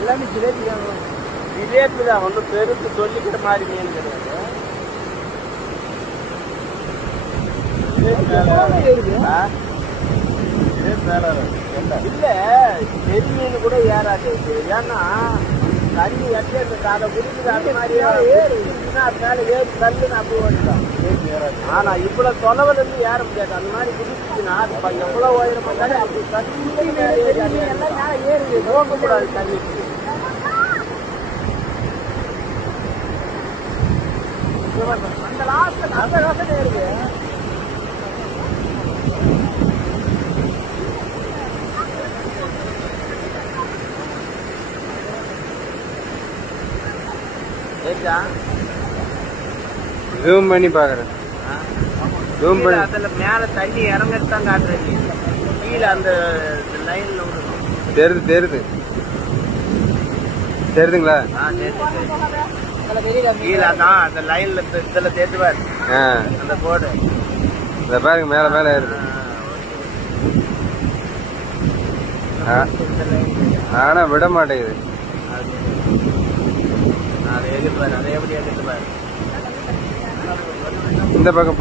எல்லாமே ஜிலேபி தான். ஜிலேபி தான் ஒன்றும் பெருசு சொல்லிக்கிற மாதிரி மீன் கிடையாது. இல்ல பெரிய மீன் கூட ஏறாது. ஏன்னா தண்ணி எட்டு அதை குடிக்குது அந்த மாதிரி ஏறுச்சுன்னா அது மேல ஏறி கல்லுன்னு அப்படி ஓடிடும். ஆனா இவ்வளவு தொலைவுல இருந்து ஏற முடியாது. அந்த மாதிரி குடிச்சுன்னா அது எவ்வளவு உயரம் பண்ணாலும் அப்படி தண்ணி எல்லாம் ஏறுது. போகக்கூடாது தண்ணிக்கு. அந்த லாஸ்ட்ல அந்த யோசனை இருக்கு. ஜூம் பண்ணி பாக்குறேன். ஜூம் பண்ணி அதுல மேல தண்ணி இறங்கத்தான் காட்டுறது. கீழே அந்த லைன்ல விடணும். தெரியுது தெரியுது தெரியுதுங்களா? கீழே தான் அந்த லைன்ல இதுல தேத்துவார் அந்த கோடு. இத பாருங்க மேல மேல ஏறுது. ஆனா விட மாட்டேங்குது. அதை எடுப்பாரு. அதை எப்படி எடுத்துப்பாரு? இந்த பக்கம்